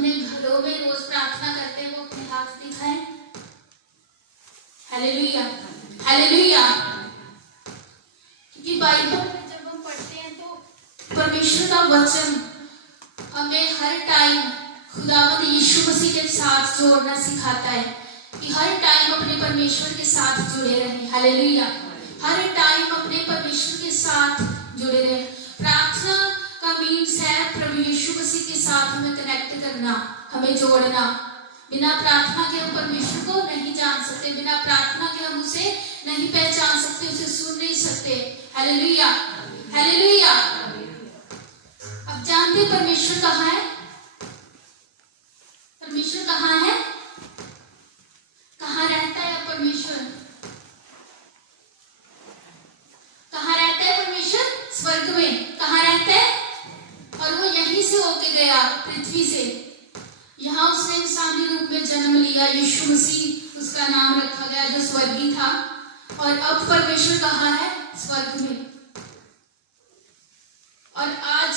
अपने घरों में रोज प्रार्थना करते हैं वो अपने हाथ दिखाएं। Hallelujah, hallelujah. क्योंकि बाइबल में जब हम पढ़ते हैं तो परमेश्वर का वचन हमें हर टाइम खुदावंद यीशु मसीह के साथ जोड़ना सिखाता है कि हर टाइम अपने परमेश्वर के साथ जुड़े रहें। हालेलुया, हर टाइम अपने परमेश्वर के साथ जुड़े रहें। प्रार्थना का मीन्स है प्रभु यीशु मसीह के साथ हमें कनेक्ट करना, हमें जोड़ना। बिना प्रार्थना के हम परमेश्वर को नहीं जान सकते, बिना प्रार्थना के हम उसे नहीं पहचान सकते, उसे सुन नहीं सकते। Hallelujah, hallelujah. अब जानते परमेश्वर कहाँ है? परमेश्वर कहाँ है? कहाँ रहता है परमेश्वर? कहाँ रहता है परमेश्वर? स्वर्ग में। कहाँ रहता है? और वो यहीं से होके गया पृथ्वी से, यहाँ उसने इंसानी रूप में जन्म लिया। यीशु मसीह उसका नाम रखा गया जो स्वर्गीय था। और अब परमेश्वर कहाँ है? स्वर्ग में। और आज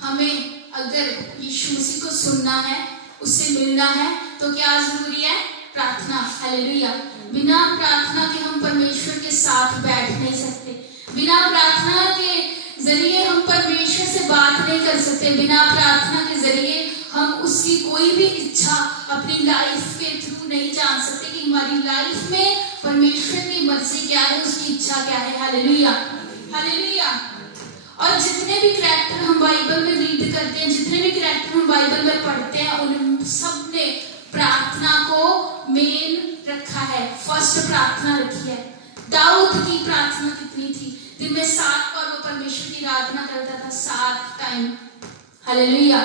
हमें अगर यीशु मसीह को सुनना है, उससे मिलना है, तो क्या जरूरी है? प्रार्थना। हालेलुया। बिना प्रार्थना के हम परमेश्वर के साथ बैठ नहीं सकते। बिना प्रार्थना के जरिए हम परमेश्वर से बात नहीं कर सकते। बिना प्रार्थना के जरिए हम उसकी कोई भी इच्छा अपनी लाइफ के थ्रू नहीं जान सकते कि हमारी लाइफ में परमेश्वर की मर्जी क्या है, उसकी इच्छा क्या है। Hallelujah, hallelujah. और जितने भी कैरेक्टर हम बाइबल में रीड करते हैं, जितने भी कैरेक्टर हम बाइबल में पढ़ते हैं, उन सब ने प्रार्थना को मेन रखा है, फर्स्ट प्रार्थना रखी है। दाऊद की प्रार्थना कितनी थी? दिन में 7 बार वो परमेश्वर की आराधना करता था, 7 टाइम। हालेलुया।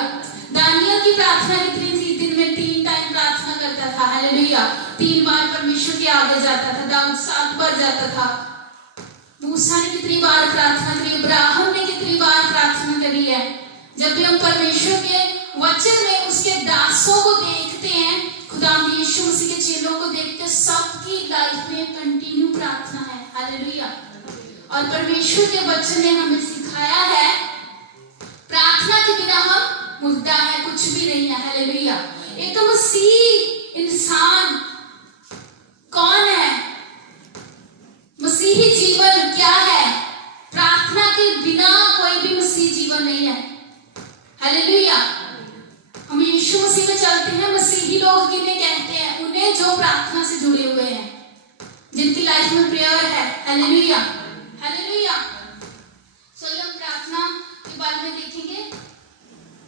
दानियल की प्रार्थना कितनी थी? दिन में 3 टाइम प्रार्थना करता था। हालेलुया। 3 बार परमेश्वर के आगे जाता था। दाऊद 7 बार जाता था। मूसा ने कितनी बार प्रार्थना करी? अब्राहम ने कितनी बार प्रार्थना करी है? जब भी हम परमेश्वर के वचन में उसके दासों को देखते हैं, खुदावंद यीशु मसीह के चेलों को देखते हैं, सबकी लाइफ में कंटिन्यू प्रार्थना है। हालेलुया। और परमेश्वर के वचन ने हमें सिखाया है प्रार्थना के बिना हम मुर्दा है, कुछ भी नहीं है। हालेलुया। एक मसीह इंसान कौन है? मसीही जीवन क्या है? प्रार्थना के बिना कोई भी मसीही जीवन नहीं है। हालेलुया। हम यीशु मसीह में चलते हैं। मसीही लोग किन्हें कहते हैं? उन्हें जो प्रार्थना से जुड़े हुए हैं, जिनकी लाइफ में प्रेयर है। Hallelujah, hallelujah. चलिए हम प्रार्थना के बारे में देखेंगे,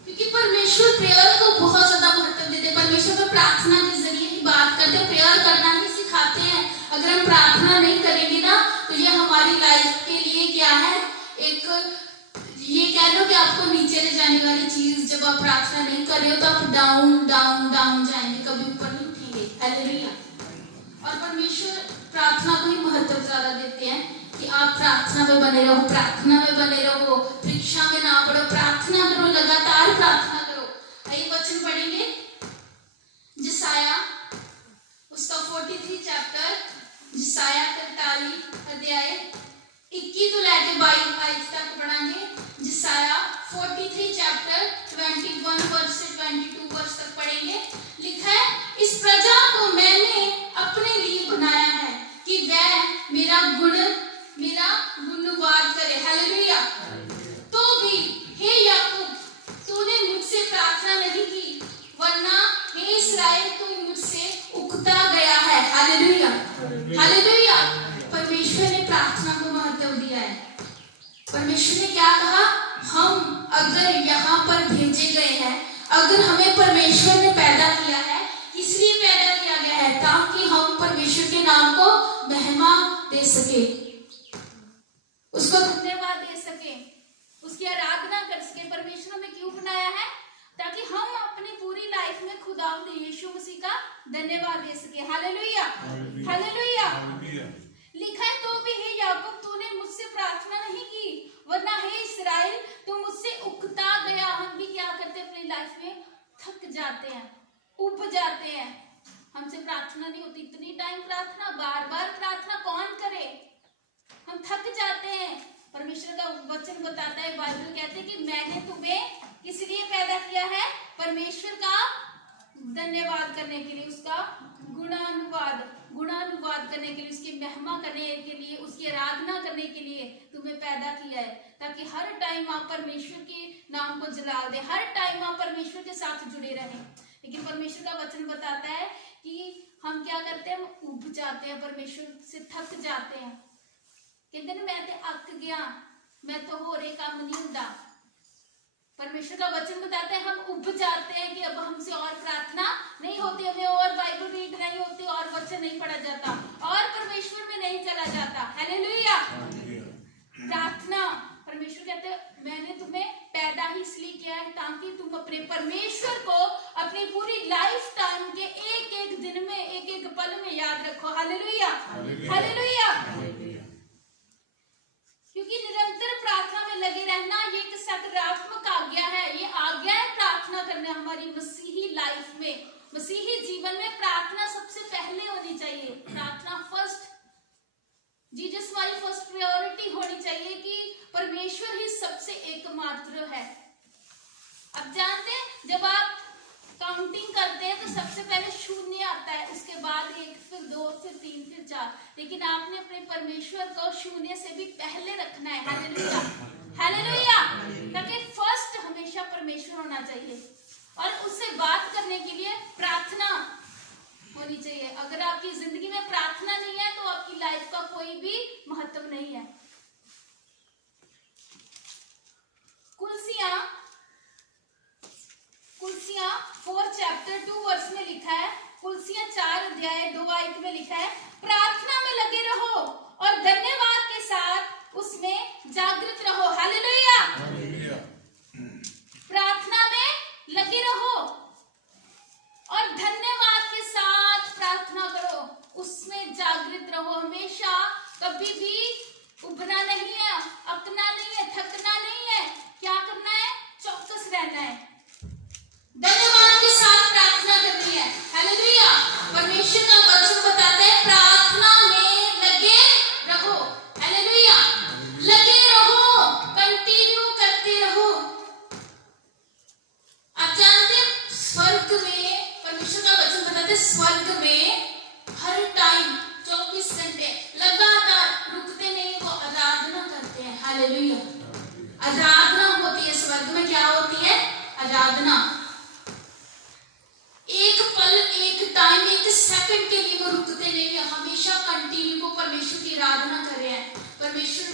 क्योंकि परमेश्वर प्रेयर को बहुत ज्यादा महत्व देते हैं। परमेश्वर को प्रार्थना के जरिए ही बात करते हैं, प्रेयर करना ही सिखाते हैं। अगर हम प्रार्थना नहीं करेंगे ना, तो ये हमारी लाइफ के लिए क्या है? एक ये कह लो कि आपको नीचे ले जाने वाली चीज। जब आप प्रार्थना नहीं कर रहे हो तो आप डाउन डाउन डाउन जाएंगे, कभी ऊपर नहीं उठेंगे। हालेलुया। और परमेश्वर प्रार्थना को ही महत्व ज्यादा देते हैं कि आप प्रार्थना में बने रहो, प्रार्थना में बने रहो, परीक्षा में ना पड़ो, प्रार्थना करो, लगातार प्रार्थना करो। आइए वचन पढ़ेंगे जिसाया उसका 43 चैप्टर, जिसाया 43 अध्याय 21 तो लेके 22 तक पढ़ाएंगे। जिसाया 43 चैप्टर 21 वर्ष से 22 वर्ष तक पढ़ेंगे। लिखा है, इस प्रजा को मैंने अपने लिए बनाया है कि वह मेरा गुणवाद करे। हालेलुया। तो भी हे याकूब, तूने मुझसे प्रार्थना नहीं की, वरना हे इस्राएल, तू मुझसे उकता गया है। Hallelujah, hallelujah. परमेश्वर ने प्रार्थना को महत्व दिया है। परमेश्वर ने क्या कहा? हम अगर यहाँ पर भेजे गए हैं, अगर हमें परमेश्वर ने पैदा किया है, इसलिए पैदा किया गया है ताकि हम परमेश्वर के नाम को महिमा दे सके, उसको धन्यवाद दे सके, उसकी आराधना कर सके। परमेश्वर ने क्यों बनाया है? ताकि हम अपनी पूरी लाइफ में खुदावंद यीशु मसीह का धन्यवाद दे सके। Hallelujah, hallelujah. लिखा है, तो भी हे याकूब, तूने मुझसे प्रार्थना नहीं की, वरना हे इस्राएल, तू मुझसे उकता गया। हम भी क्या करते हैं? अपनी लाइफ में थक जाते हैं, उब जाते हैं, हमसे प्रार्थना नहीं होती। इतनी टाइम प्रार्थना, बार बार प्रार्थना कौन करे? हम थक जाते हैं। परमेश्वर का वचन बताता है, बाइबल कहते हैं कि मैंने तुम्हें किस लिए पैदा किया है? परमेश्वर का धन्यवाद करने के लिए, उसका गुणानुवाद करने के लिए, उसकी महिमा करने के लिए, उसकी आराधना करने के लिए तुम्हें पैदा किया है, ताकि हर टाइम आप परमेश्वर के नाम को जला दे, हर टाइम आप परमेश्वर के साथ जुड़े रहें। लेकिन परमेश्वर का वचन बताता है कि हम क्या करते हैं? हम उब जाते हैं, परमेश्वर से थक जाते हैं। कहते हैं मैं तो अक गया, मैं तो हो रहे काम नहीं होता। परमेश्वर का वचन बताता है हम उब जाते हैं कि अब हमसे और प्रार्थना नहीं होती, हमें और बाइबल रीड नहीं होती, और वचन नहीं पढ़ा जाता, और परमेश्वर में नहीं चला जाता। हालेलुया। प्रार्थना, परमेश्वर कहते हैं मैंने तुम्हें पैदा ही इसलिए किया है ताकि तुम अपने परमेश्वर को अपनी पूरी लाइफ टाइम के एक एक दिन में, एक एक पल में याद रखो। Hallelujah, hallelujah. क्योंकि निरंतर प्रार्थना में लगे रहना ये एक सकारात्मक आज्ञा है, ये आज्ञा है प्रार्थना करना। हमारी मसीही लाइफ में, मसीही जीवन में प्रार्थना सबसे पहले होनी चाहिए। प्रार्थना फर्स्ट, जीसस हमारी फर्स्ट प्रायोरिटी होनी चाहिए कि परमेश्वर ही सबसे एकमात्र है। अब जानते हैं जब आप काउंटिंग करते हैं तो सबसे पहले शून्य आता है, उसके बाद 1, फिर 2, फिर 3, फिर 4, लेकिन आपने अपने परमेश्वर को शून्य से भी पहले रखना है। Hallelujah, hallelujah. ताकि फर्स्ट हमेशा परमेश्वर होना चाहिए, और उससे बात करने के लिए प्रार्थना होनी चाहिए। अगर आपकी जिंदगी में प्रार्थना नहीं है तो आपकी लाइफ का कोई भी महत्व नहीं है। कुलसियां 4 चैप्टर 2 वर्स में लिखा है, कुलसियां 4 अध्याय 2 आयत में लिखा है, प्रार्थना में लगे रहो और धन्यवाद के साथ उसमें जागृत रहो। हालेलुया। प्रार्थना में लगे रहो और धन्यवाद के साथ प्रार्थना करो, उसमें जागृत रहो। हमेशा कभी भी उबना नहीं है, अकना नहीं है, थकना नहीं है। क्या करना है? चौकस रहना है, धन्यवाद के साथ प्रार्थना करनी है। हालेलुया। परमेश्वर का वचन बताता है प्रार्थना में लगे रहो। हालेलुया, लगे रहो, कंटिन्यू करते रहो। आप जानते हैं स्वर्ग में, परमेश्वर का वचन बताता है स्वर्ग में हर टाइम 24 घंटे लगातार रुकते नहीं, वो आराधना करते हैं। हालेलुया, आराधना होती है स्वर्ग में। क्या होती है? आराधना। एक पल, एक टाइम, एक सेकंड के लिए वो रुकते नहीं है, हमेशा कंटिन्यू वो परमेश्वर की आराधना कर रहे हैं, परमेश्वर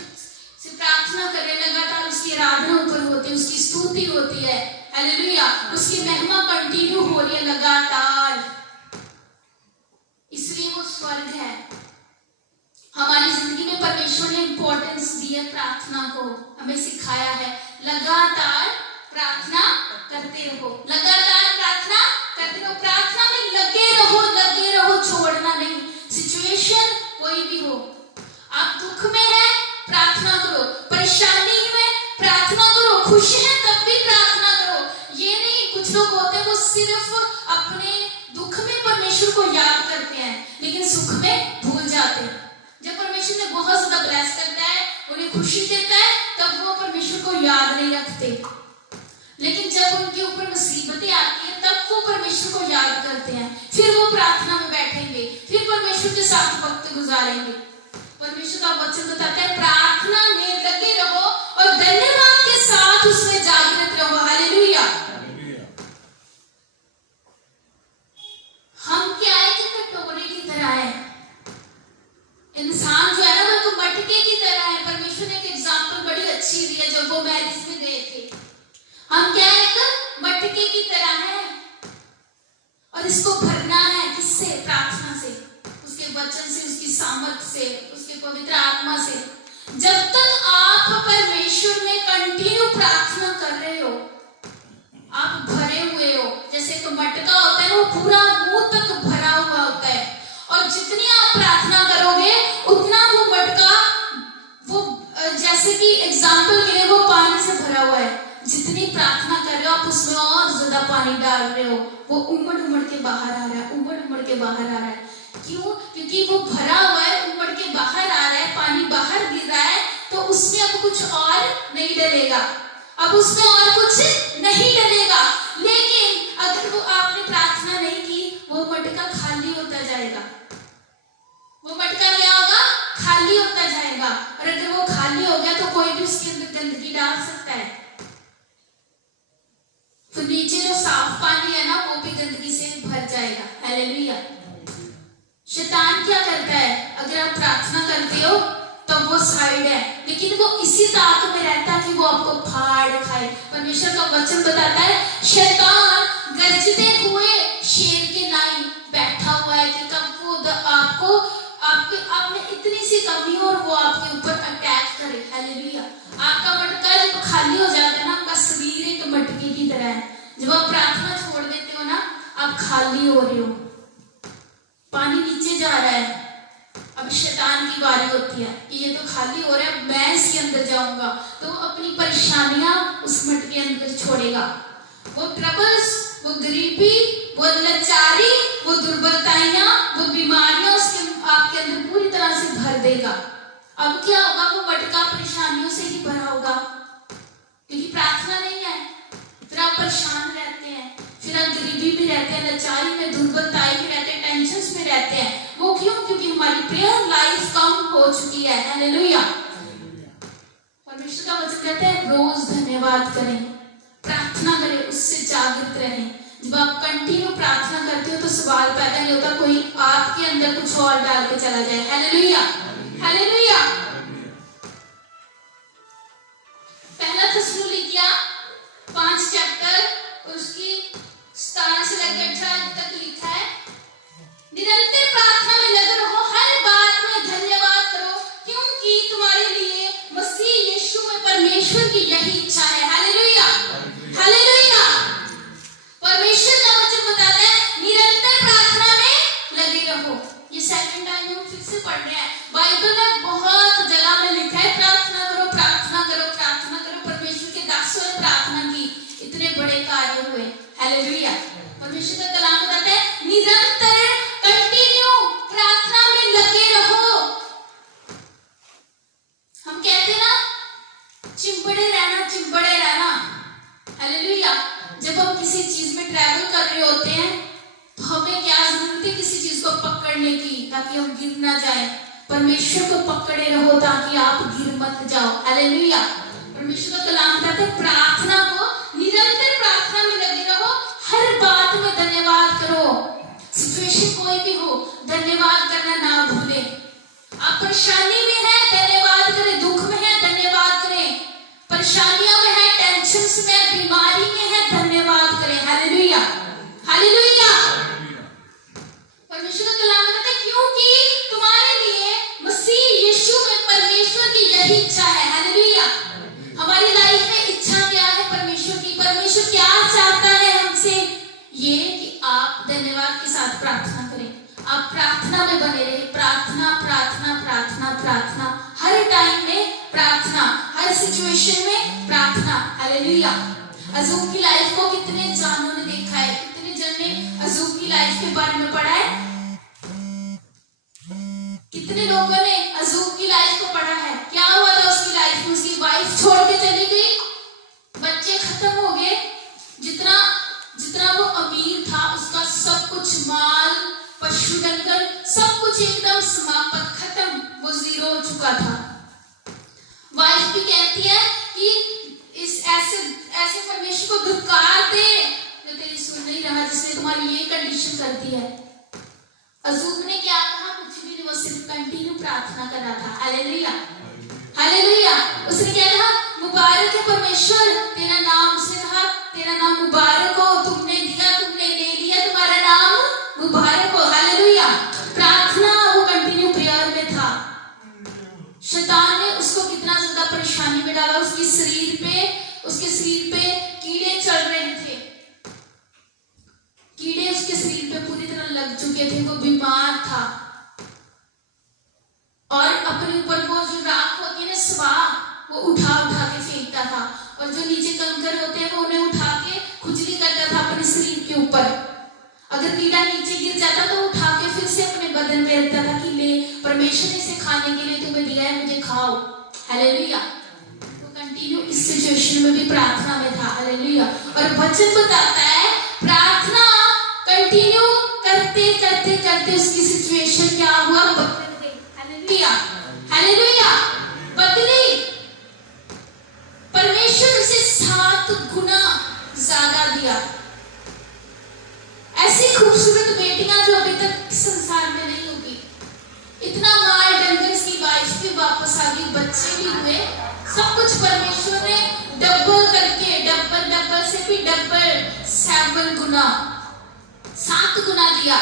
से प्रार्थना कर रहे हैं, लगातार उसकी आराधना ऊपर होती है, उसकी स्तुति होती है। हालेलुया, उसकी महिमा कंटिन्यू हो रही है लगातार, इसलिए वो स्वर्ग है। हमारी जिंदगी में परमेश्वर ने इंपॉर्टेंस दी है प्रार्थना को, हमें सिखाया है लगातार प्रार्थना करते रहो, लगातार प्रार्थना करते रहो, प्रार्थना में लगे रहो, छोड़ना नहीं। सिचुएशन कोई भी हो, आप दुख में हैं प्रार्थना करो, परेशानी में प्रार्थना करो, खुश हैं तब भी प्रार्थना करो। ये नहीं, कुछ लोग होते हैं वो सिर्फ अपने दुख में परमेश्वर को याद करते हैं लेकिन सुख में भूल जाते हैं। जब परमेश्वर ने बहुत ज्यादा ब्लेस करता है, उन्हें खुशी देता है, तब वो परमेश्वर को याद नहीं रखते, लेकिन जब उनके ऊपर मुसीबतें आती हैं तब वो परमेश्वर को याद करते हैं, फिर वो प्रार्थना में बैठेंगे, फिर परमेश्वर के साथ वक्त गुजारेंगे। परमेश्वर का वचन बताता है प्रार्थना में लगे रहो और धन्यवाद के साथ उसमें जागृत रहो। हालेलुया। हम क्या है कि कटोरे की तरह है, इंसान जो है ना वो एक मटके की तरह है। परमेश्वर ने एक एग्जांपल बड़ी अच्छी दी है जब वो मैरिज में गए थे। हम क्या है? एक मटके की तरह है और इसको भरना है किससे? प्रार्थना से, उसके वचन से, उसकी सामर्थ से, उसके पवित्र आत्मा से। जब तक आप परमेश्वर में कंटिन्यू प्रार्थना कर रहे हो, आप भरे हुए हो, जैसे एक मटका होता है वो पूरा मुंह तक भरा हुआ होता है, और जितनी आप प्रार्थना करोगे उतना वो मटका, वो जैसे कि एग्जाम्पल के लिए वो पानी से भरा हुआ है, जितनी प्रार्थना कर रहे हो आप उसमें और ज्यादा पानी डाल रहे हो, वो उमड़ के बाहर आ रहा है, उमड़ के बाहर आ रहा है। क्यों? क्योंकि वो भरा हुआ है, उमड़ के बाहर आ रहा है, पानी बाहर गिर रहा है, तो उसमें अब कुछ और नहीं डलेगा। अब उसमें और कुछ नहीं डलेगा। लेकिन अगर वो आपने प्रार्थना नहीं की, वो मटका खाली होता जाएगा। वो मटका क्या होगा? खाली होता जाएगा। और अगर वो खाली हो गया तो कोई भी उसके अंदर गंदगी डाल सकता है। तो नीचे जो साफ पानी है ना, वो भी गंदगी से भर जाएगा। हालेलुया। शैतान क्या करता है? अगर आप प्रार्थना करते हो तो वो साइड है, लेकिन वो इसी ताक में रहता है कि वो आपको फाड़ खाए। परमेश्वर का वचन बताता है शैतान गरजते हुए शेर के नाई बैठा हुआ है कि कब वो आपको आप में इतनी सी कमी हो और वो आपके ऊपर अटैक करे। हालेलुया। आपका मटका जब खाली हो जाता है ना, आपका शरीर एक मटके की तरह है। जब आप प्रार्थना छोड़ देते हो ना, आप खाली हो रहे हो, पानी नीचे जा रहा है। अब शैतान की बारी होती है कि ये तो खाली हो रहा है, मैं इसके अंदर जाऊंगा, तो अपनी परेशानियां उस मटके के अंदर छोड़ेगा। वो ट्रबल्स, वो गरीबी, वो लाचारी, वो दुर्बलताइयां, वो बीमारियां उसके आपके अंदर पूरी तरह से भर देगा। अब क्या होगा? वो मटका परेशानियों से ही भरा होगा, क्योंकि प्रार्थना नहीं है। फिर आप परेशान रहते हैं, फिर आप गरीबी में रहते हैं, लाचारी में, दुर्बलताई में रहते हैं, टेंशन में रहते हैं। वो क्यों? क्योंकि हमारी प्रेयर लाइफ कम हो चुकी है। हालेलुया। परमेश्वर का वचन कहता है रोज धन्यवाद करें, प्रार्थना करें, उससे जागृत रहें। जब आप कंटिन्यू प्रार्थना करते हो तो सवाल पैदा नहीं होता कोई आपके अंदर कुछ और डाल के चला जाए। हालेलुया। हालेलुया। पहला थिस्सलुनीकियों 5 चैप्टर उसकी 17 से लेकर 18 तक लिखा है, निरंतर प्रार्थना में लगे रहो, हर बात में धन्यवाद करो, क्योंकि तुम्हारे लिए मसीह यीशु में परमेश्वर की यही इच्छा है। हालेलुया। हालेलुया। परमेश्वर का वचन बताता है निरंतर प्रार्थना में लगे रहो। ये सेकंड टाइम हम फिर से पढ़ रहे हैं। बाइबल में बहुत जगह में लिखा है प्रार्थना करो, प्रार्थना करो, प्रार्थना करो। परमेश्वर के दासों ने प्रार्थना की, इतने बड़े कार्य हुए। हालेलुया। परमेश्वर का कलाम बताता है निरंतर कंटिन्यू प्रार्थना में लगे रहो। हम कहते हैं ना चिंबड़े रहना, चिंबड़े रहना। हालेलुया। जब हम किसी चीज में ट्रैवल कर रहे होते हैं तो हमें क्या जरूरत है? किसी चीज को पकड़ने की, ताकि हम गिर ना जाए। परमेश्वर को पकड़े रहो ताकि आप गिर मत जाओ। हालेलुया। परमेश्वर का कलाम बताता है प्रार्थना को, निरंतर प्रार्थना में लगे रहो, हर बात में धन्यवाद करो। सिचुएशन कोई भी हो, धन्यवाद करना ना भूले। आप परेशानी में है, धन्यवाद करें। दुख में है, धन्यवाद करें। परेशानियों में है, टेंशन में, बीमारी में है, धन्यवाद करें। हालेलुया। हालेलुया। परमेश्वर का कलाम कहता है क्योंकि तुम्हारे लिए मसीह यीशु में परमेश्वर की यही इच्छा है। हालेलुया। हमारी लाइफ में इच्छा क्या है परमेश्वर की? परमेश्वर क्या चाहता है हमसे? ये कि आप धन्यवाद के साथ प्रार्थना करें, आप प्रार्थना में बने रहे। प्रार्थना, प्रार्थना, प्रार्थना, प्रार्थना, हर टाइम में प्रार्थना, हर सिचुएशन में प्रार्थना। हालेलुया। अजूब की लाइफ को कितने जानों ने देखा है? कितने जन ने अजूब की लाइफ के बारे में पढ़ा है? कितने लोगों ने अजूब की लाइफ को पढ़ा है? क्या हुआ था उसकी लाइफ में? उसकी वाइफ छोड़ के चली गई, बच्चे खत्म हो गए, जितना जितना वो अमीर था उसका सब कुछ, माल, पशु डंगर, सब कुछ एकदम समाप्त, खत्म, वो जीरो हो चुका था। वाइफ भी कहती है कि इस ऐसे परमेश्वर को धिक्कार दे जो तेरी सुन नहीं रहा, जिसने तुम्हारी ये कंडीशन कर दी है। अजूब ने क्या कहा? कुछ भी नहीं, वो सिर्फ कंटिन्यू प्रार्थना कर रहा था। हालेलुया। हालेलुया। उसने क्या कहा? मुबारक है परमेश्वर तेरा नाम। उसने कहा तेरा नाम मुबारक हो, तुमने दिया, तुमने ले लिया, तुम्हारा नाम मुबारक हो। हालेलुया। प्रार्थना, वो कंटिन्यू प्रेयर में था। शैतान ने उसको कितना ज्यादा परेशानी में डाला। उसके शरीर पे कीड़े चल रहे थे, कीड़े उसके शरीर पे पूरी तरह लग चुके थे। वो बीमार था और अपने ऊपर वो जो राख होती है ना, स्वाह, वो उठा के फेंकता था, और जो नीचे कंकर होते हैं वो उन्हें उठा के खुजली करता था अपने शरीर के ऊपर। अगर कीड़ा नीचे गिर जाता तो उठा के फिर से अपने बदन में रखता था कि ले, परमेश्वर ने इसे खाने के लिए तुम्हें दिया है, मुझे खाओ। हालेलुया। तो कंटिन्यू इस सिचुएशन में भी प्रार्थना में था। हालेलुया। और वचन बताता है प्रार्थना कंटिन्यू करते करते करते उसकी सिचुएशन क्या हुआ, बदल गई। हालेलुया, हालेलुया, बदली। परमेश्वर उसे 7 गुना ज्यादा दिया। ऐसी खूबसूरत बेटियां जो अभी तक संसार में नहीं होगी। इतना माल डंगर, इसकी वाइफ भी वापस आ गई, बच्चे भी हुए, सब कुछ परमेश्वर ने डबल करके, डबल से भी डबल 7 गुना, 7 गुना दिया।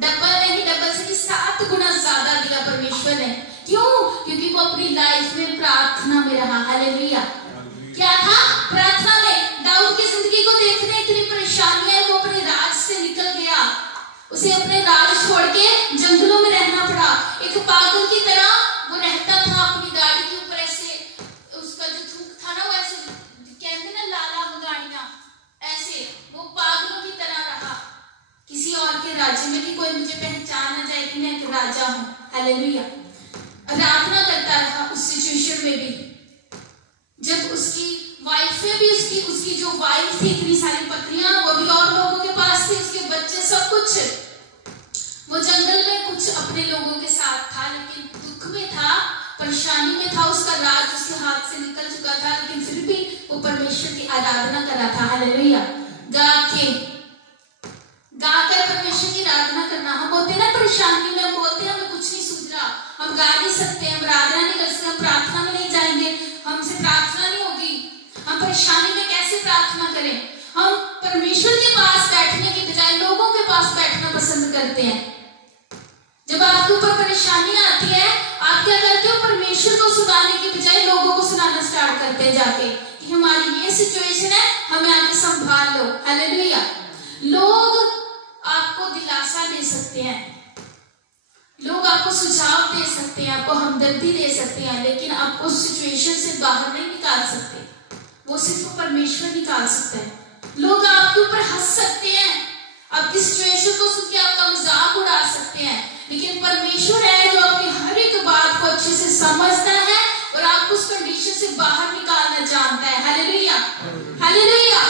डबल नहीं, डबल से भी 7 गुना ज्यादा दिया परमेश्वर ने। क्यों? क्योंकि वो अपनी लाइफ में प्रार्थना में रहा। हालेलुया। क्या था? प्रार्थना में। दाऊद की जिंदगी को देखने इतनी परेशानियां, वो अपने राज से निकल गया। उसे अपने राज छोड़ के जंगलों में रहना पड़ा। एक पागल की तरह वो रहता था अपनी गाड़ी के ऊपर, ऐसे उसका जो थूक था ना, वो ऐसे कहते ना लाला मगाड़ियां, ऐसे वो पागलों की तरह रहा। किसी और के राज्य में भी कोई मुझे पहचान ना जाए कि मैं एक राजा हूँ। हालेलुया। आराधना करता रहा उस सिचुएशन में भी। जब उसकी वाइफ भी, उसकी जो वाइफ थी, इतनी सारी पत्नियां, वो भी और लोगों के पास थी, उसके बच्चे, सब कुछ। वो जंगल में कुछ अपने लोगों के साथ था, लेकिन दुख में था, परेशानी में था। उसका राज उसके हाथ से निकल चुका था, लेकिन फिर भी वो परमेश्वर की आराधना कर रहा था। हालेलुया। गाकर परमेश्वर की आराधना करना। हम होते ना परेशानी में, हम बोलते हैं हमें कुछ नहीं सूझ रहा, हम गा नहीं सकते, हम आराधना नहीं कर सकते, हम प्रार्थना में नहीं जाएंगे, हमसे प्रार्थना नहीं होगी, हम परेशानी में कैसे प्रार्थना करें। हम परमेश्वर के पास बैठने के बजाय लोगों के पास बैठना पसंद करते हैं। जब आपके ऊपर परेशानी आती है, आप क्या करते हो? परमेश्वर को सुनाने के बजाय लोगों को सुनाना स्टार्ट करते हैं जाके, कि हमारी ये सिचुएशन है, हमें आके संभाल लो। हालेलुया। लोग आपको दिलासा दे सकते हैं, लोग आपको सुझाव दे सकते हैं, आपको हमदर्दी दे सकते हैं, लेकिन आपको उस सिचुएशन से बाहर नहीं निकाल सकते। वो सिर्फ परमेश्वर निकाल सकता है। लोग आपके ऊपर हंस सकते हैं, आपकी सिचुएशन को सुन के आपका मजाक उड़ा सकते हैं, लेकिन परमेश्वर है जो आपकी हर एक बात को अच्छे से समझता है और आपको उस कंडीशन से बाहर निकालना जानता है। Hallelujah, hallelujah.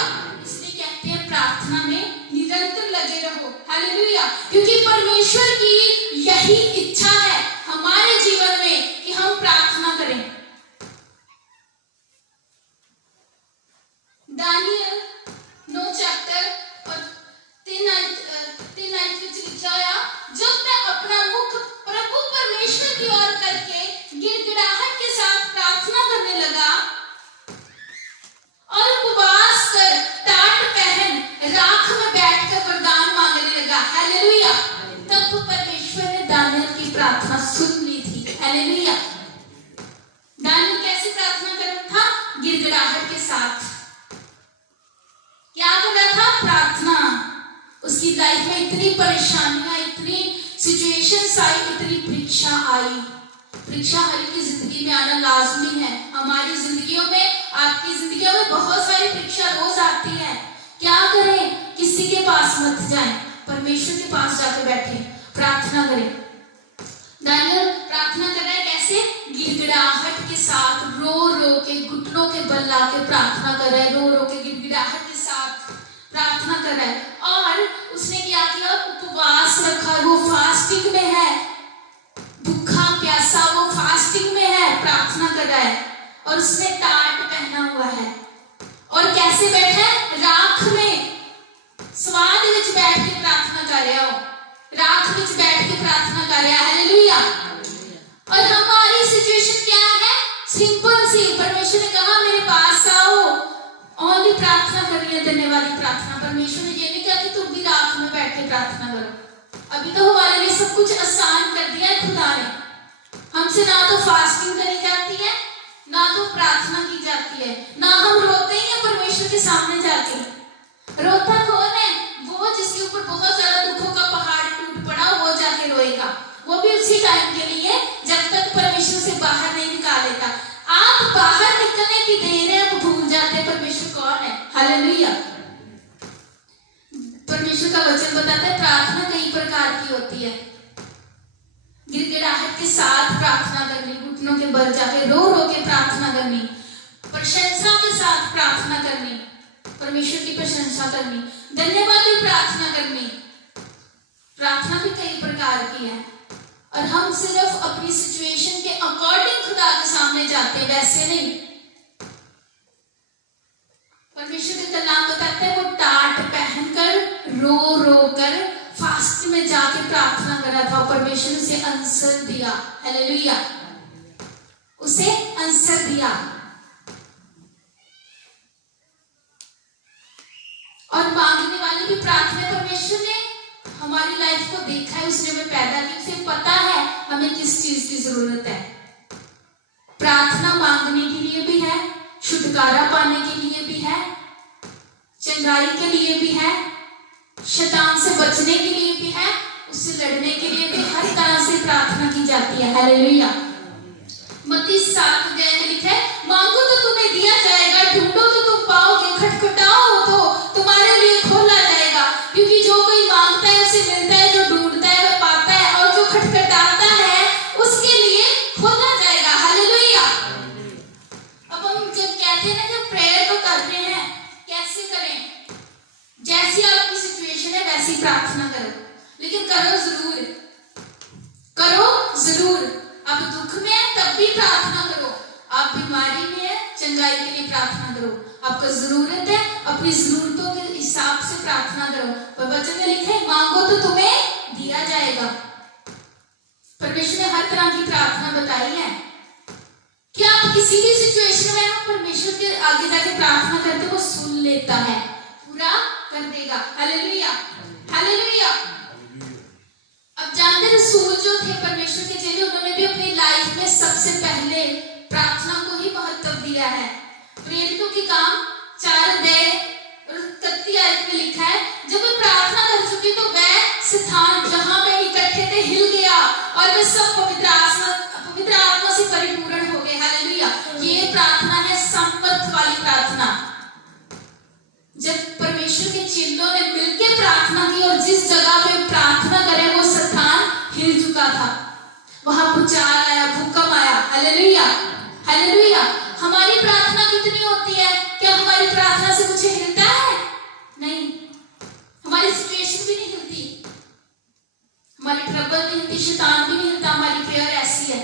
इसलिए कहते हैं प्रार्थना में निरंतर लगे रहो। हालेलुया। क्योंकि परमेश्वर की यही इच्छा है हमारे जीवन में कि हम प्रार्थना करें। दानियल 9 चैप्टर और 3 आयत में लिखा है, जब मैं अपना मुख प्रभु परमेश्वर की ओर करके गिड़गिड़ाहट के साथ प्रार्थना करने लगा और उपवास कर, टाट पहन, राख में बैठकर वरदान मांगने लगा। हालेलुया। तब परमेश्वर ने दानियल की प्रार्थना सुन ली थी। हालेलुया। दानियल कैसे प्रार्थना कर रहा था? गिड़गिड़ाहट के साथ। क्या कर रहा था? प्रार्थना। उसकी लाइफ में इतनी परेशानियां, इतनी सिचुएशंस आई, इतनी परीक्षा आई। परीक्षा हर की जिंदगी में आना लाजमी है। हमारी जिंदगियों में, आपकी जिंदगियों में बहुत सारी परीक्षा रोज आती है। क्या करें? किसी के पास मत जाएं, परमेश्वर के पास जाकर बैठे, प्रार्थना करें। दानियल प्रार्थना कर रहा है कैसे? गिड़गिड़ाहट के साथ, रो रो के, घुटनों के बल ला के प्रार्थना कर रहा है, रो रो के गिड़गिड़ाहट के साथ प्रार्थना कर रहा है। और उसने क्या किया? उपवास रखा, वो फास्टिंग में है, भूखा प्यासा वो फास्टिंग में है, प्रार्थना कर रहा है। और उसने टाट पहना हुआ है और कैसे बैठा है? राख में, स्वाद विच बैठ के प्रार्थना कर रहा हो, राख विच बैठ के प्रार्थना कर रहा है। हालेलुया। और हमारी सिचुएशन क्या है? सिंपल सी। परमेश्वर ने कहा मेरे पास आओ, ओनली प्रार्थना करनी है, धन्यवादी प्रार्थना। परमेश्वर ने ये नहीं कहा कि तुम भी राख में बैठ के प्रार्थना करो। अभी तो हमारे लिए सब कुछ आसान कर दिया है खुदा ने। हमसे ना तो फास्टिंग करी जाती है, ना तो प्रार्थना की जाती है, ना हम रोते ही हैं परमेश्वर के सामने जाके। रोता कौन है? वो जिसके ऊपर बहुत ज्यादा दुखों का पहाड़ टूट पड़ा, वो जाके रोएगा। वो भी उसी टाइम के लिए जब तक परमेश्वर से बाहर नहीं निकाल लेता। आप बाहर निकलने की देर है, आप भूल जाते हैं परमेश्वर कौन है। हालेलुया। परमेश्वर का वचन बताता है प्रार्थना कई प्रकार की होती है। गिड़गिड़ाहट के साथ प्रार्थना करनी, घुटनों के बल जाके रो रो के प्रार्थना करनी, प्रशंसा के साथ प्रार्थना करनी, परमेश्वर की प्रशंसा करनी, धन्यवाद प्रार्थना करनी। प्रार्थना भी कई प्रकार की है और हम सिर्फ अपनी सिचुएशन के अकॉर्डिंग खुदा के सामने जाते हैं, वैसे नहीं। परमेश्वर के कलाम बताते हैं वो टाट पहनकर रो रो कर फास्ट में जाके प्रार्थना करा था, परमेश्वर ने उसे आंसर दिया। हालेलुया, उसे आंसर दिया। और मांगने वाली भी प्रार्थना, परमेश्वर ने हमारी लाइफ को देखा है, उसने हमें पैदा किया, उसे पता है हमें किस चीज की जरूरत है। प्रार्थना मांगने के लिए भी है, छुटकारा पाने के लिए भी है, चंगाई के लिए भी है, शैतान से बचने के लिए भी है, उससे लड़ने के लिए भी, हर तरह से प्रार्थना की जाती है। हालेलुया। मत्ती 7 अध्याय में लिखा है, मांगो तो तुम्हें दिया जाएगा, ढूंढो तो तुम पाओगे, खटखटाओ तो तुम्हारे लिए खोला जाएगा। क्योंकि जो कोई मांगता है उसे मिलता है, जो ढूंढता है वह पाता है, और जो खटखटाता है उसके लिए खोला जाएगा। हालेलुया। अब हम जब कहते हैं ना, जब प्रेयर तो करते हैं, कैसे करें? जैसी आपकी सिचुएशन है वैसी प्रार्थना करो, लेकिन करो जरूर, करो जरूर। आप दुख में है तब भी प्रार्थना करो, आप बीमारी में है चंगाई के लिए प्रार्थना करो, आपको जरूरत है अपनी जरूरतों के हिसाब से प्रार्थना करो। वचन में लिखा है, मांगो तो तुम्हें दिया जाएगा। परमेश्वर ने हर तरह की प्रार्थना बताई है। क्या आप किसी भी सिचुएशन में आप परमेश्वर के आगे जाके प्रार्थना करते हो, वो सुन लेता है, पूरा कर देगा। Hallelujah, hallelujah. अब जानते हैं रसूल जो थे परमेश्वर के चेले, उन्होंने भी अपनी लाइफ में सबसे पहले प्रार्थना को ही महत्व दिया है। प्रेरितों के काम 4 अध्याय और 31 आयत में लिखा है, जब वे प्रार्थना कर चुके तो वह स्थान जहां वे इकट्ठे थे हिल गया और वे सब पवित्र आत्मा से परिपूर्ण हो गए। हालेलुया। ये प्रार्थना है संपत्ति वाली प्रार्थना। जब परमेश्वर के चेलों ने मिलकर प्रार्थना की और जिस जगह पे प्रार्थना करें वो स्थान हिल चुका था, वहां भूचाल आया, भूकंप आया। Hallelujah, hallelujah. हमारी प्रार्थना कितनी होती है? क्या हमारी प्रार्थना से कुछ हिलता है? नहीं, हमारी सिचुएशन भी नहीं हिलती, हमारी ट्रबल नहीं हिलती, शैतान भी नहीं हिलता। हमारी प्रेयर ऐसी है,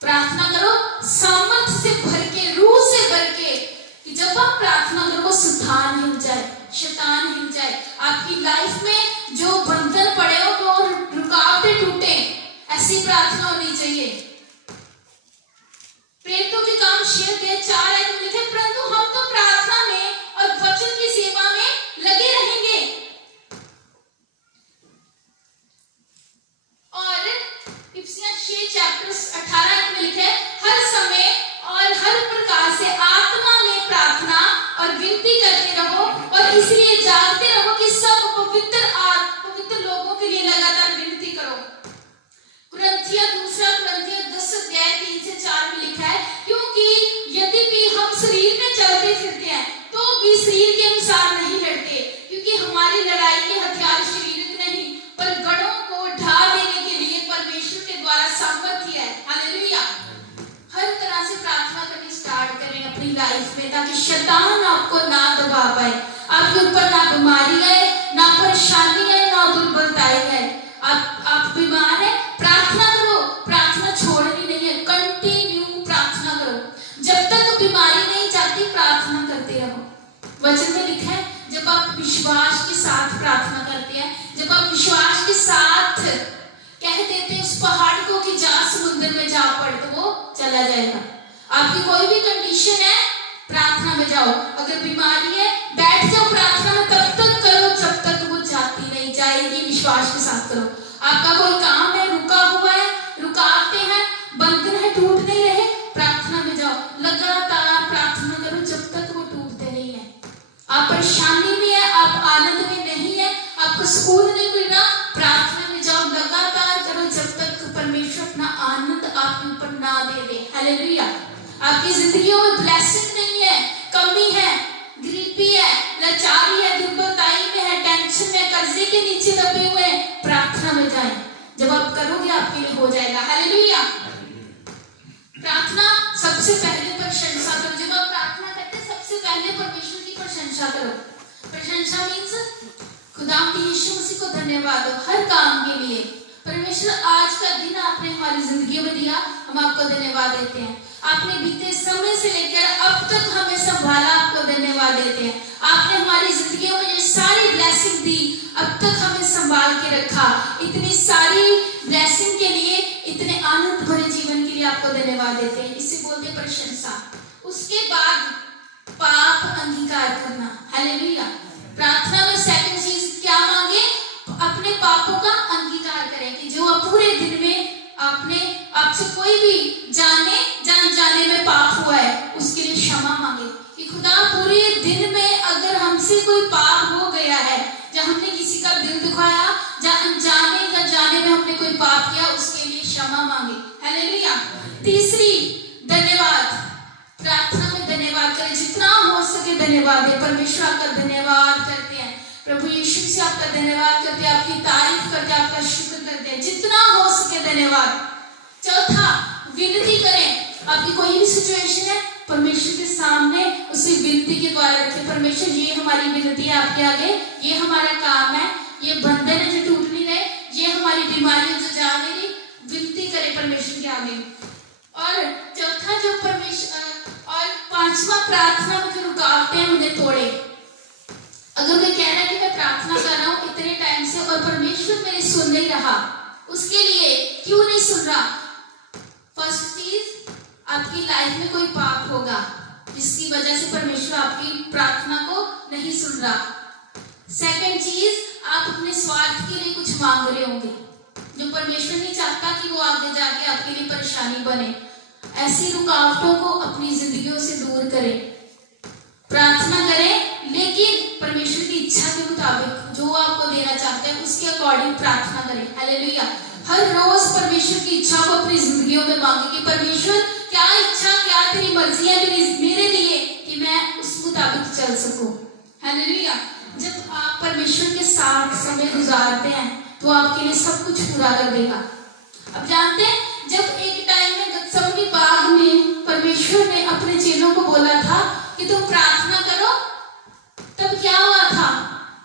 प्रार्थना करो सामर्थ से भर के, रूह से भर के, कि जब आप प्रार्थना करो वो स्थान हिल जाए, शैतान हिल जाए, आपकी लाइफ में जो बंधन पड़े हो वो रुकावटें टूटे, ऐसी प्रार्थना होनी चाहिए। प्रेरितों के काम 6 अध्याय 4 आयत में लिखे, परंतु हम तो प्रार्थना में और वचन की सेवा में लगे रहेंगे। और इफिसियंस 6 चैप्टर 18 आयत में लिखे, हर समय और हर प्रकार से आत्मा में प्रार्थना और विनती करते रहो और इसलिए जागते रहो कि सब पवित्र लोगों के लिए लगातार विनती करो। कुरिन्थियों 10 अध्याय 3 से 4 में लिखा है, क्योंकि यद्यपि हम शरीर में चलते फिरते हैं तो भी शरीर के अनुसार नहीं लड़ते, क्योंकि हमारी लड़ाई के हथियार शरीरिक नहीं पर गढ़ों को ढा देने के लिए परमेश्वर के द्वारा सामर्थ्य है। हालेलुया। हर तरह से प्रार्थना करनी स्टार्ट करें अपनी लाइफ में, ताकि शैतान आपको ना दबा पाए, आपके ऊपर ना बीमारी आए, ना परेशानी आए, ना दुर्बलताएं आए। आप बीमार है, प्रार्थना करो, प्रार्थना छोड़नी नहीं है, कंटिन्यू प्रार्थना करो, जब तक बीमारी नहीं जाती प्रार्थना करते रहो। वचन में लिखा है, जब आप विश्वास के साथ प्रार्थना करते हैं, जब आप विश्वास के साथ कह देते हैं उस पहाड़ को कि जा समुद्र में जा पड़, तो वो चला जाएगा। आपकी कोई भी कंडीशन है, प्रार्थना में जाओ। अगर बीमारी है, बैठ जाओ प्रार्थना में, तब तक करो जब तक वो जाती नहीं, जाएगी। विश्वास के साथ करो। आपका कोई काम है, रुका हुआ है, रुकावटें हैं, बंधन है, टूट नहीं रहे, प्रार्थना में जाओ, लगातार प्रार्थना करो जब तक वो टूटते नहीं है। आप परेशानी में है, आप आनंद में नहीं है, आपको सुकून नहीं मिल रहा, प्रार्थना में जाओ, लगातार करो जब तक परमेश्वर अपना आनंद आपके ऊपर ना दे दे। हालेलुया। आपकी जिंदगियों में ब्लेसिंग नहीं है, कमी है, गरीबी है, लाचारी है, दुर्बलताई में है, टेंशन में, कर्जे के नीचे दबे हुए हैं, प्रार्थना में जाएं। जब आप करोगे आपके लिए हो जाएगा। हालेलुया। प्रार्थना सबसे पहले प्रशंसा करो। जब आप प्रार्थना करते हैं सबसे पहले परमेश्वर की प्रशंसा करो। प्रशंसा मीन्स खुदा यीशु मसीह को धन्यवाद दो हर काम के लिए। परमेश्वर आज का दिन आपने हमारी जिंदगी में दिया, हम आपको धन्यवाद देते हैं। आपने बीते समय से लेकर अब तक हमें संभाला, आपको धन्यवाद देते हैं। आपने हमारी जिंदगी में ये सारी ब्लेसिंग दी, अब तक हमें संभाल के रखा। इतनी सारी ब्लेसिंग के लिए, इतने आनंद भरे जीवन के लिए आपको धन्यवाद देते हैं। इसे बोलते हैं प्रशंसा। उसके बाद पाप अंगीकार करना। हालेलुया। प्रार्थना में सेकंड चीज क्या मांगे? अपने पापों का अंगीकार करें कि जो पूरे दिन में आपसे कोई भी जाने में पाप हुआ है, उसके लिए क्षमा मांगे कि खुदा पूरे दिन में अगर हमसे कोई पाप हो गया है, जहाँ हमने किसी का दिल दुखाया, जहाँ अनजाने या जाने में हमने कोई पाप किया, उसके लिए क्षमा मांगे। हालेलुया। तीसरी, धन्यवाद। प्रार्थना में धन्यवाद करें, जितना हो सके धन्यवाद दे। परमेश्वर आपका धन्यवाद करते हैं, प्रभु यीशु से आपका धन्यवाद करते हैं, आपकी तारीफ करते हैं, आपका शुक्र करते हैं, जितना हो सके धन्यवाद। चौथा, विनती करें। आपकी कोई भी सिचुएशन है, परमेश्वर के सामने उसे विनती के द्वारा रखें। परमेश्वर, ये हमारी विनती है आपके आगे, ये हमारा काम है, ये बंधन है जो टूट नहीं रहे, ये हमारी बीमारी जो जा नहीं रही, विनती करें परमेश्वर के आगे। और चौथा जो परमेश्वर, और पांचवा, प्रार्थना में जो रुकावटें हैं उन्हें तोड़े। अगर कोई कह रहा है कि मैं प्रार्थना कर रहा हूँ इतने टाइम से और परमेश्वर मेरी सुन नहीं रहा, उसके लिए क्यों नहीं सुन रहा? फर्स्ट चीज, आपकी लाइफ में कोई पाप होगा जिसकी वजह से परमेश्वर आपकी प्रार्थना को नहीं सुन रहा। सेकंड चीज, आप अपने स्वार्थ के लिए कुछ मांग रहे होंगे जो परमेश्वर नहीं चाहता कि वो आगे जाके आपके लिए परेशानी बने। ऐसी रुकावटों को अपनी जिंदगियों से दूर करें। प्रार्थना करें, लेकिन परमेश्वर की इच्छा के मुताबिक जो आपको देना चाहते हैं उसके अकॉर्डिंग प्रार्थना करें। हालेलुया। हर रोज परमेश्वर की इच्छा को अपनी जिंदगियों में मांगे कि परमेश्वर क्या इच्छा, क्या तेरी मर्जी है मेरे लिए कि मैं उस मुताबिक चल सकूं। हालेलुया। जब आप परमेश्वर के साथ समय गुजारते हैं तो आपके लिए सब कुछ पूरा कर देगा। अब जानते हैं, जब एक टाइम में गत्समनी बाग में परमेश्वर ने अपने चेलों को बोला था कि तुम प्रार्थना करो, तब क्या हुआ था?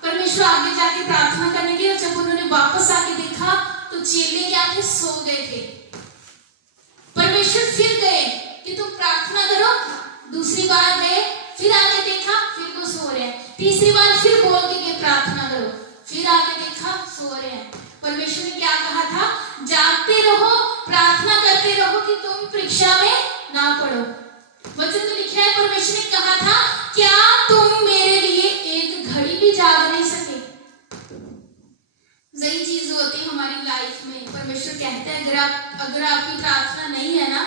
परमेश्वर आगे जाके प्रार्थना करने गए और जब उन्होंने वापस आके देखा तो चेले क्या थे? सो गए थे। परमेश्वर फिर गए कि तुम प्रार्थना करो, दूसरी बार गए, फिर आगे देखा फिर वो सो रहे हैं, तीसरी बार फिर बोल के प्रार्थना करो, फिर आगे देखा सो रहे हैं। परमेश्वर ने क्या कहा था? जागते रहो, प्रार्थना करते रहो कि तुम परीक्षा में ना पड़ो। वचन में लिखा है, परमेश्वर ने कहा था, क्या तुम मेरे लिए एक घड़ी भी जाग नहीं सके? यही चीज होती है हमारी लाइफ में। परमेश्वर कहता है, अगर आपकी प्रार्थना नहीं है ना,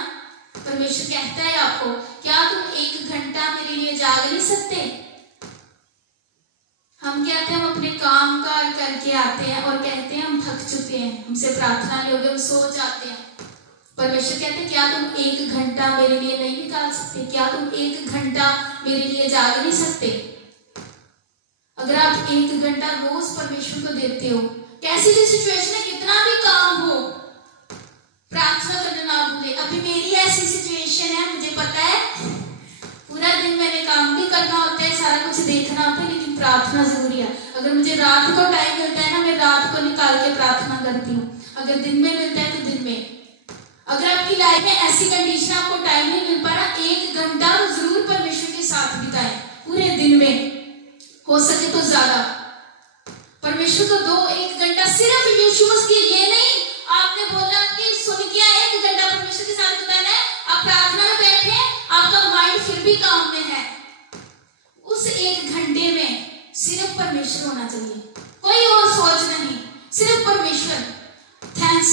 परमेश्वर कहता है आपको, क्या तुम एक घंटा मेरे लिए जाग नहीं सकते? हम कहते हैं, हम अपने काम कार करके आते हैं और कहते हैं हम थक चुके हैं, हमसे प्रार्थना नहीं होगी, हम सो जाते हैं। परमेश्वर कहते हैं, क्या तुम एक घंटा मेरे लिए नहीं निकाल सकते? क्या तुम एक घंटा मेरे लिए जाग नहीं सकते? अगर आप एक घंटा रोज परमेश्वर को देते हो, कैसी भी सिचुएशन है, कितना भी काम हो, प्रार्थना करना ना भूले। अभी मेरी ऐसी सिचुएशन है, मुझे पता है पूरा दिन मैंने काम भी करना होता है, सारा कुछ देखना होता है, लेकिन प्रार्थना जरूरी है। अगर मुझे रात को टाइम मिलता है ना, मैं रात को निकाल के प्रार्थना करती हूँ। अगर दिन में मिलता है तो दिन में। अगर आपकी लाइफ में ऐसी कंडीशन, आपको टाइम नहीं मिल पा रहा, एक घंटा तो जरूर परमेश्वर के साथ बिताएं पूरे दिन में, हो सके तो ज्यादा। परमेश्वर को दो एक घंटा सिर्फ यीशु मसीह, ये नहीं आपने बोला कि सुन के एक घंटा परमेश्वर के साथ बिताना है, आप प्रार्थना में बैठे, आपका माइंड फिर भी काम में है, उस एक घंटे में सिर्फ परमेश्वर होना चाहिए, कोई और सोच नहीं, सिर्फ परमेश्वर। थैंक्स,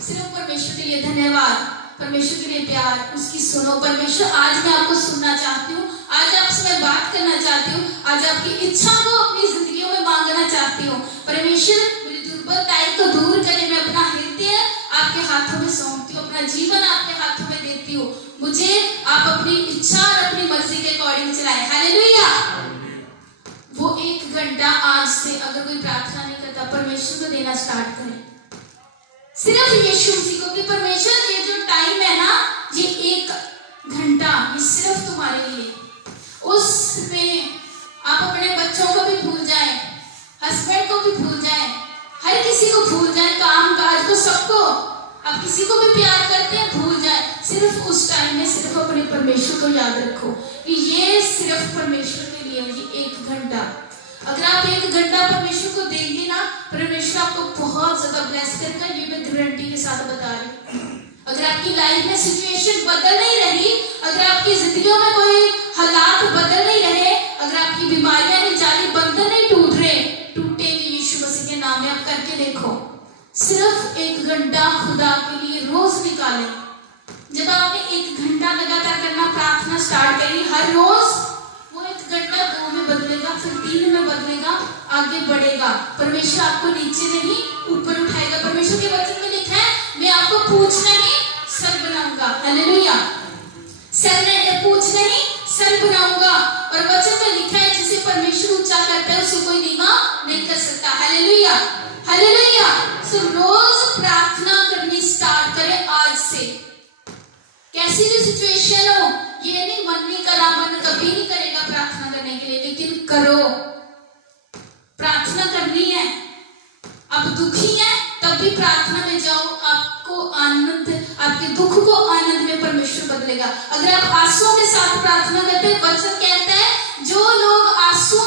सिर्फ परमेश्वर के लिए धन्यवाद, परमेश्वर के लिए प्यार, उसकी सुनो। परमेश्वर, आज मैं आपको सुनना चाहती हूँ, आज आपसे मैं बात करना चाहती हूँ, आज आपकी इच्छा को अपनी जिंदगियों में मांगना चाहती हूँ। परमेश्वर, मेरी दुर्बलताई को दूर करे, मैं अपना हृदय आपके हाथों में सौंपती हूँ, अपना जीवन आपके हाथों में देती हूँ। मुझे आप अपनी इच्छा और अपनी मर्जी के अकॉर्डिंग चलाएं। हालेलुया। वो एक घंटा आज से अगर कोई प्रार्थना नहीं करता, परमेश्वर को देना स्टार्ट करें, सिर्फ यीशु मसीह को। कि परमेश्वर, ये जो टाइम है ना, ये एक घंटा ये सिर्फ तुम्हारे लिए। उसमें आप अपने बच्चों को भी भूल जाए, हस्बैंड को भी भूल जाए, हर किसी को भूल जाए, काम काज को, सबको, आप किसी को भी प्यार करते हैं भूल जाए, सिर्फ उस टाइम में सिर्फ अपने परमेश्वर को याद रखो कि ये सिर्फ परमेश्वर के लिए है, ये 1 घंटा। अगर आप 1 घंटा परमेश्वर को देंगे ना, परमेश्वर आपको बहुत ज्यादा ब्लेस करेगा, ये मैं गारंटी के साथ बता रही हूँ। अगर आपकी लाइफ में सिचुएशन बदल नहीं रही, अगर आपकी जिंदगियों में कोई हालात बदल नहीं रहे, अगर आपकी बीमारियां नहीं जाली, बंधन नहीं टूट रहे, टूटेंगे यीशु मसीह के नाम में। आप करके देखो, सिर्फ 1 घंटा खुदा के लिए रोज निकालें। जब आपने 1 घंटा लगातार करना प्रार्थना स्टार्ट करी, हर रोज वो 1 घंटा 2 में बदलेगा, फिर 3 में बदलेगा, आगे बढ़ेगा। परमेश्वर आपको नीचे नहीं ऊपर उठाएगा। परमेश्वर के वचन में लिखा है, मैं आपको पूछ नहीं सर बनाऊंगा। हालेलुया। सर नहीं, पूछ नहीं सर बनाऊंगा। और वचन में लिखा है, जिसे परमेश्वर ऊंचा करता है उसे कोई नीवा नहीं कर सकता। Hallelujah, hallelujah. सो रोज प्रार्थना करनी स्टार्ट करें आज से। कैसी भी सिचुएशन हो, ये नहीं मन नहीं करा, मन कभी नहीं करेगा प्रार्थना करने के लिए, लेकिन करो, प्रार्थना करनी है। आप दुखी हैं तब भी प्रार्थना में जाओ, आपको आनंद, आपके दुख को आनंद में परमेश्वर बदलेगा। अगर आप आंसुओं के साथ प्रार्थना करते हैं, वचन कहता है जो लोग आंसू